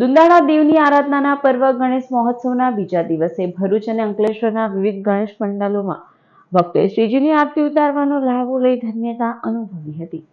દુંદાળા દેવની આરાધનાના પર્વ ગણેશ મહોત્સવના બીજા દિવસે ભરૂચ અને અંકલેશ્વરના વિવિધ ગણેશ પંડાલોમાં ભક્તોએ શ્રીજીની આરતી ઉતારવાનો લહાવો લઈ ધન્યતા અનુભવી હતી.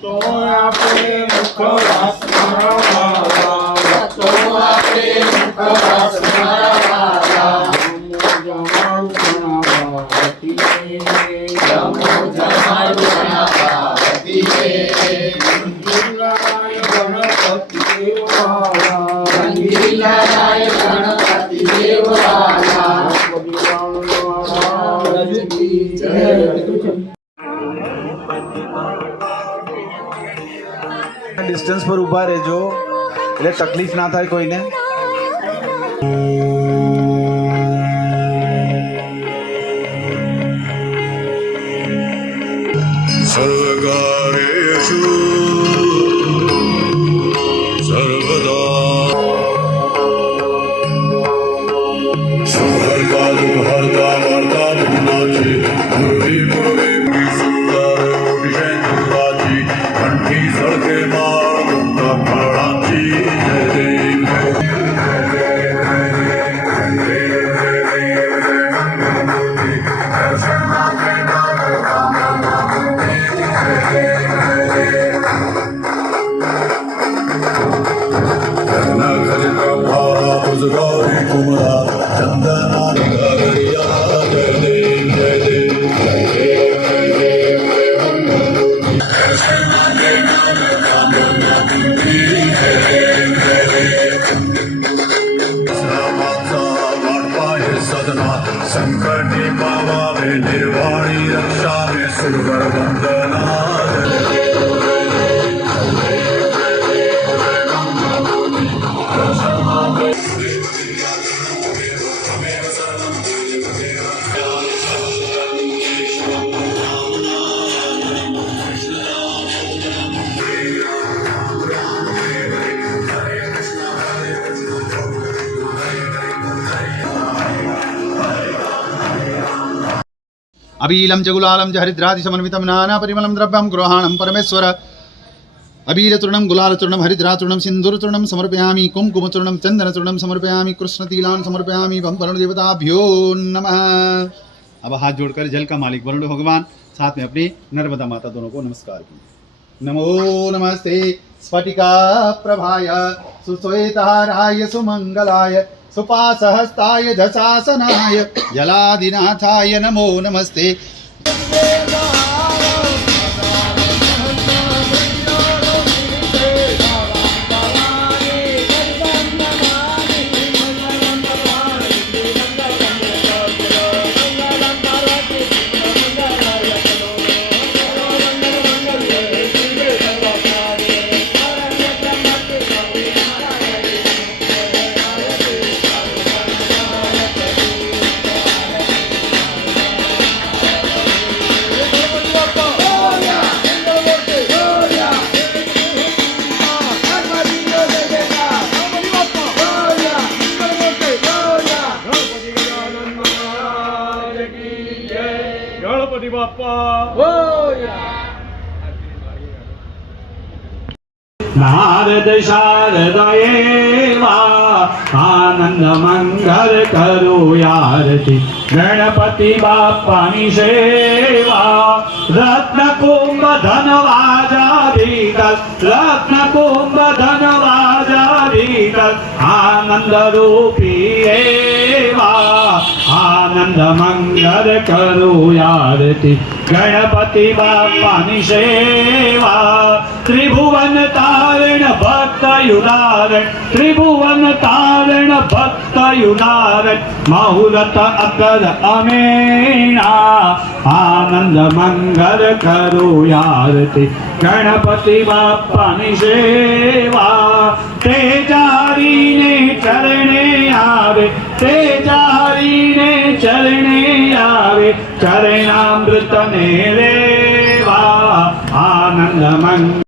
तो आपने ગણપતિ દેવવાલા મહારાજની જય. ડિસ્ટન્સ પર ઊભા રહેજો એટલે તકલીફ ના થાય કોઈને. સર્વકાર્યેષુ સર્વદા સુહર્તા દુઃખહર્તા વાર્તા વિનાશી પૂર્વી પૂર્વી સુંદરોપિષેન્દ્રાજી કંઠી સળકે માળ મુક્ત ફળાજી જય દેવ ઉજગારી કુમરા ચંદના ગરિયા જય દેવ જય દેવ જય દેવ સંકટી પાવાવે નિર્વાણી રક્ષા મે સુરવર વંદના अबीलं च गुलालं च हरिद्रादि समन्वितं नाना परिमलं द्रव्यं गृहाणं परमेश्वर अबीलचूर्णं गुलालचूर्णं हरिद्राचूर्णं सिन्दूरचूर्णं समर्पयामि कुमकुमचूर्णं चन्दनचूर्णं समर्पयामि कृष्णतिलान् समर्पयामि वरुण देवताभ्यो नमः। अब हाथ जोड़कर जल का मालिक वरुण भगवान, साथ में अपनी नर्मदा माता दोनों को नमस्कार कीजिए। नमो नमस्ते स्फटिका प्रभाय सुश्वेताराय सुमंगलाय सुपासहस्ताय झसासनाय जलादिनाथाय नमो नमस्ते। ગણપતિ બાપ્પા નારદ શારદયેવા આનંદ મંગલ કરું યારથી ગણપતિ બાપ્પાની સેવા રત્ન કુંભ ધનવાજાધિકલ રત્ન કુંભ ધનવાજાધિકલ આનંદ રૂપી એવા આનંદ મંગલ કરું યારથી ગણપતિ બાપ્પાની સેવા ત્રિભુવન તારણ ભક્ત યુદારણ ત્રિભુવન તારણ ભક્ત યુદારણ મહુરત અકર અમેણા આનંદ મંગલ કરું યારતી ગણપતિ બાપ્પાની સેવા તે જારીને ચરણે આવે તે જારીને ચરણે આવે ચરણામૃત ને રેવા આનંદ મંગલ